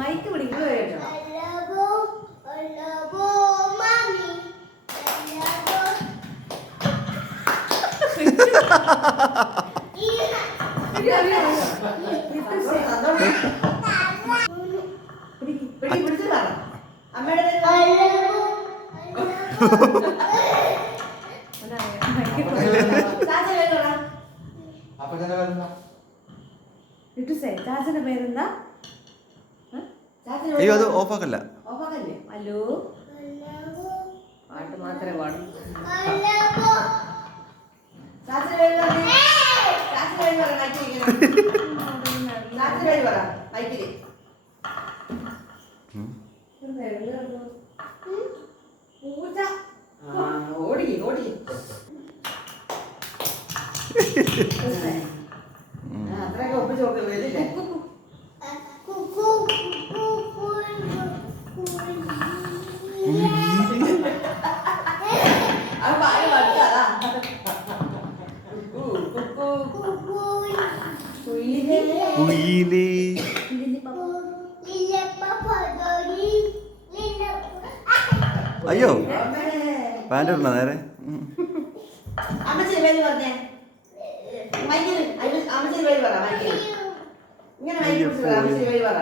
Mic പിടിക്കുന്നത് കേട്ടോ. ചാച്ചന്റെ പേരെന്താ? അയ്യോ അത് ഓഫാക്കല്ല. ഓഫാക്കല്ലേ? ഹലോ പാട്ട് മാത്രമേ പാടും. ചാച്ചന്റെ പേര് പറഞ്ഞേ. ചാച്ചന്റെ പേര് പറ മൈക്കിൽ. ചാച്ചന്റെ പേര് പറ മൈക്കിൽ. ഓടി ഓടി അത്രയൊക്കെ ഒപ്പിച്ച് നോക്കി വരില്ലേ? അത് പാല് പഠിച്ചതാ. അയ്യോ പാൻറ് ഇടണ നേരെ. അമ്മച്ചിയുടെ പേര് പറഞ്ഞേ. മൈക്കില് അമ്മച്ചിയുടെ പേര് പറ. മൈക്കില് ഇങ്ങനെ മൈക്കിൽ അമ്മച്ചിയുടെ പേര് പറ.